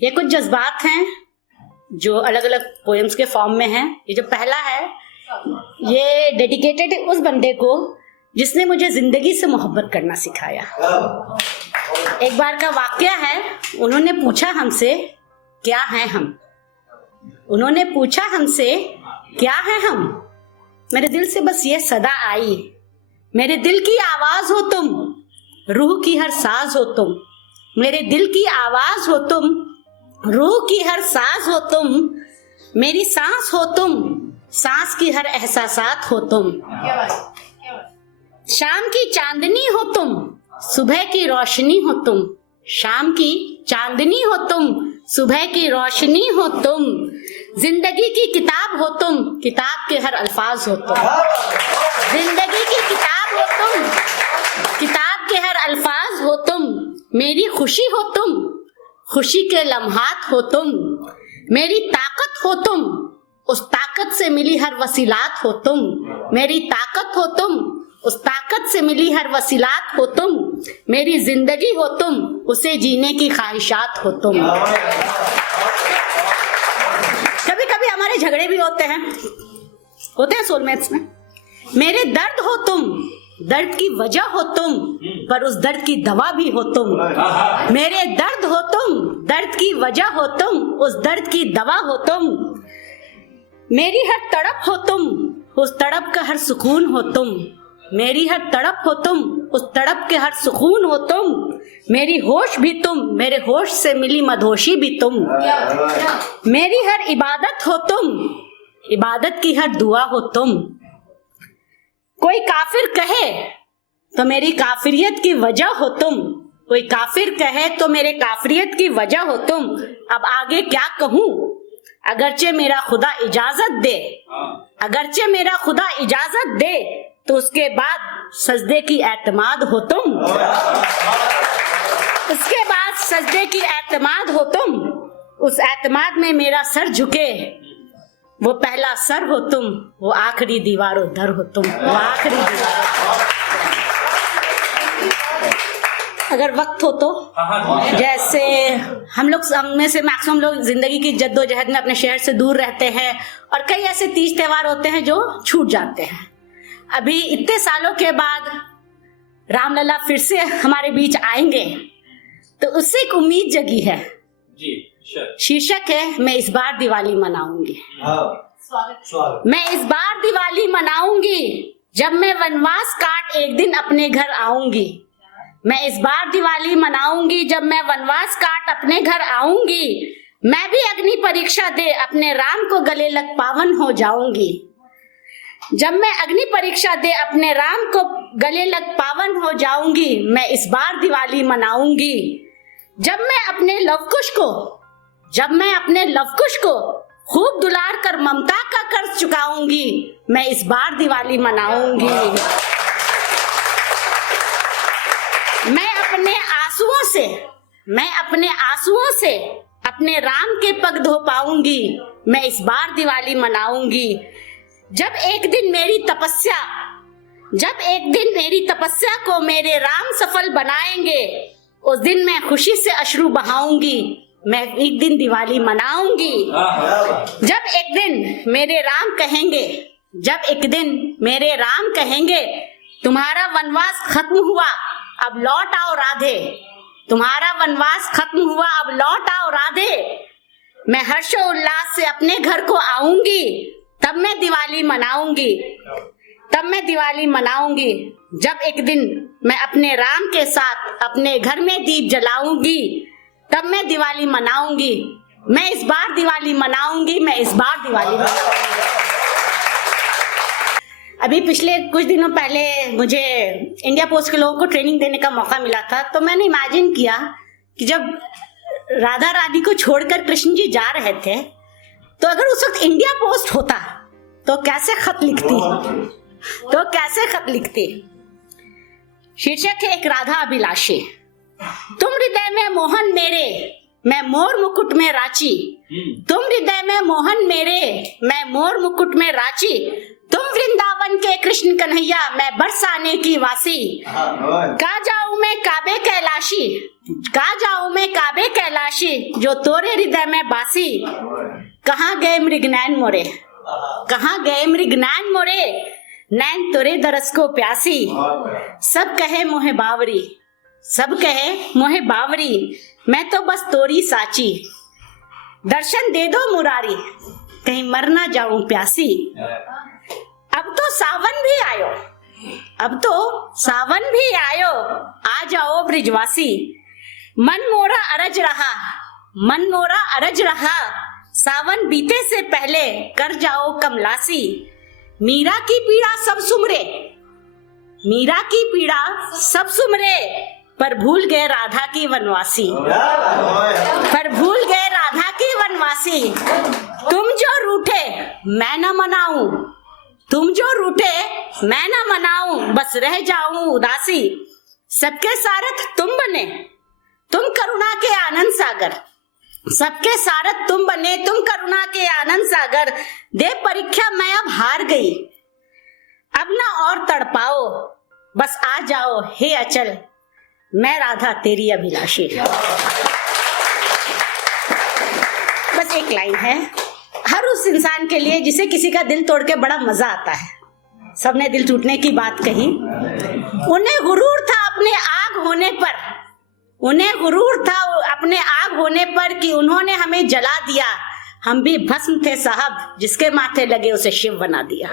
ये कुछ जज्बात हैं जो अलग अलग पोएम्स के फॉर्म में हैं। ये जो पहला है ये डेडिकेटेड है उस बंदे को जिसने मुझे जिंदगी से मोहब्बत करना सिखाया। एक बार का वाकया है, उन्होंने पूछा हमसे क्या हैं हम। उन्होंने पूछा हमसे क्या हैं हम। मेरे दिल से बस ये सदा आई, मेरे दिल की आवाज हो तुम, रूह की हर साज हो तुम। मेरे दिल की आवाज हो तुम, रूह की हर साज हो तुम। मेरी सांस हो तुम, सांस की हर एहसासात हो तुम। शाम की चांदनी हो तुम, सुबह की रोशनी हो तुम। शाम की चांदनी हो तुम, सुबह की रोशनी हो तुम। जिंदगी की किताब हो तुम, किताब के हर अल्फाज हो तुम। जिंदगी की किताब हो तुम, किताब के हर अल्फाज हो तुम। मेरी खुशी हो तुम, खुशी के लम्हात हो तुम। मेरी ताकत हो तुम, उस ताकत से मिली हर वसीलात हो तुम। मेरी ताकत हो तुम, उस ताकत से मिली हर वसीलात हो तुम। मेरी जिंदगी हो तुम, उसे जीने की ख्वाहिशात हो तुम। कभी कभी हमारे झगड़े भी होते हैं सोलमेट्स में। मेरे दर्द हो तुम, दर्द की वजह हो तुम, पर उस दर्द की दवा भी हो तुम। मेरे दर्द हो तुम, दर्द की वजह हो तुम, उस दर्द की दवा हो तुम। मेरी हर तड़प हो तुम, उस तड़प का हर सुकून हो तुम। मेरी हर तड़प हो तुम, उस तड़प के हर सुकून हो तुम। मेरी होश भी तुम, मेरे होश से मिली मदहोशी भी तुम। मेरी हर इबादत हो तुम, इबादत की हर दुआ हो तुम। कोई काफिर कहे तो मेरी काफिरियत की वजह हो तुम। कोई काफिर कहे तो मेरे काफिरियत की वजह हो तुम। अब आगे क्या कहूँ, अगरचे मेरा खुदा इजाजत दे, अगरचे मेरा खुदा इजाजत दे, तो उसके बाद सजदे की एतमाद हो तुम। उसके बाद सजदे की एतमाद हो तुम। उस एतमाद में मेरा सर झुके, वो पहला सर हो तुम, वो आखिरी दीवारों दर हो तुम। वो आखिरी दीवारों। अगर वक्त हो तो जैसे हम में से मैक्सिमम लोग जिंदगी की जद्दोजहद में अपने शहर से दूर रहते हैं और कई ऐसे तीज त्योहार होते हैं जो छूट जाते हैं। अभी इतने सालों के बाद रामलला फिर से हमारे बीच आएंगे तो उससे एक उम्मीद जगी है जी। शीर्षक है मैं इस बार दिवाली मनाऊंगी। मैं इस बार दिवाली मनाऊंगी, जब मैं वनवास काट एक दिन अपने घर आऊंगी। मैं इस बार दिवाली मनाऊंगी, जब मैं वनवास काट अपने घर आऊंगी। मैं भी अग्नि परीक्षा दे अपने राम को गले लग पावन हो जाऊंगी। जब मैं अग्नि परीक्षा दे अपने राम को गले लग पावन हो जाऊंगी। मैं इस बार दिवाली मनाऊंगी, जब मैं अपने लवकुश को खूब दुलार कर ममता का कर्ज चुकाऊंगी। मैं इस बार दिवाली मनाऊंगी। मैं अपने आंसुओं से अपने राम के पग धो पाऊंगी। मैं इस बार दिवाली मनाऊंगी, जब एक दिन मेरी तपस्या को मेरे राम सफल बनाएंगे। उस दिन मैं खुशी से अश्रु बहाऊंगी। मैं एक दिन दिवाली मनाऊंगी, जब एक दिन मेरे राम कहेंगे तुम्हारा वनवास खत्म हुआ, अब लौट आओ राधे। तुम्हारा वनवास खत्म हुआ, अब लौट आओ राधे। मैं हर्षोल्लास से अपने घर को आऊंगी, तब मैं दिवाली मनाऊंगी। जब एक दिन मैं अपने राम के साथ अपने घर में दीप जलाऊंगी, तब मैं दिवाली मनाऊंगी। मैं इस बार दिवाली मनाऊंगी। अभी पिछले कुछ दिनों पहले मुझे इंडिया पोस्ट के लोगों को ट्रेनिंग देने का मौका मिला था, तो मैंने इमेजिन किया कि जब राधा रानी को छोड़कर कृष्ण जी जा रहे थे, तो अगर उस वक्त इंडिया पोस्ट होता तो कैसे खत लिखती। शीर्षक है एक राधा अभिलाषी। तुम हृदय में मोहन मेरे, मैं मोर मुकुट में रांची। तुम हृदय में मोहन मेरे, मैं मोर मुकुट में रांची। तुम वृंदावन के कृष्ण कन्हैया, मैं बरसाने की वासी। कहाँ जाऊं मैं काबे कैलाशी, कहाँ जाऊं मैं काबे कैलाशी, जो तोरे हृदय में बासी। कहाँ गए मृगनैन मोरे, कहाँ गए मृगनैन मोरे, नैन तोरे दरस को प्यासी। सब कहे मोहे बावरी, सब कहे मोहे बावरी, मैं तो बस तोरी साची। दर्शन दे दो मुरारी, कहीं मर ना जाऊं प्यासी। अब तो सावन भी आयो, अब तो सावन भी आयो, आ जाओ ब्रिजवासी। मन मोरा अरज रहा, मन मोरा अरज रहा, सावन बीते से पहले कर जाओ कमलासी। मीरा की पीड़ा सब सुमरे, मीरा की पीड़ा सब सुमरे, पर भूल गए राधा की वनवासी, पर भूल गए राधा की वनवासी। तुम जो रूठे मैं न मनाऊं, तुम जो रूठे मैं न मनाऊं, बस रह जाऊं उदासी। सबके सारथ तुम बने, तुम करुणा के आनंद सागर, सबके सारथ तुम बने, तुम करुणा के आनंद सागर। दे परीक्षा मैं अब हार गई, अब ना और तड़पाओ, बस आ जाओ हे अचल, मैं राधा तेरी अभिलाषी। बस एक लाइन है, हर उस इंसान के लिए जिसे किसी का दिल तोड़ के बड़ा मजा आता है। सबने दिल टूटने की बात कही, उन्हें गुरूर था अपने आग होने पर, उन्हें गुरूर था अपने आग होने पर कि उन्होंने हमें जला दिया। हम भी भस्म थे साहब, जिसके माथे लगे उसे शिव बना दिया।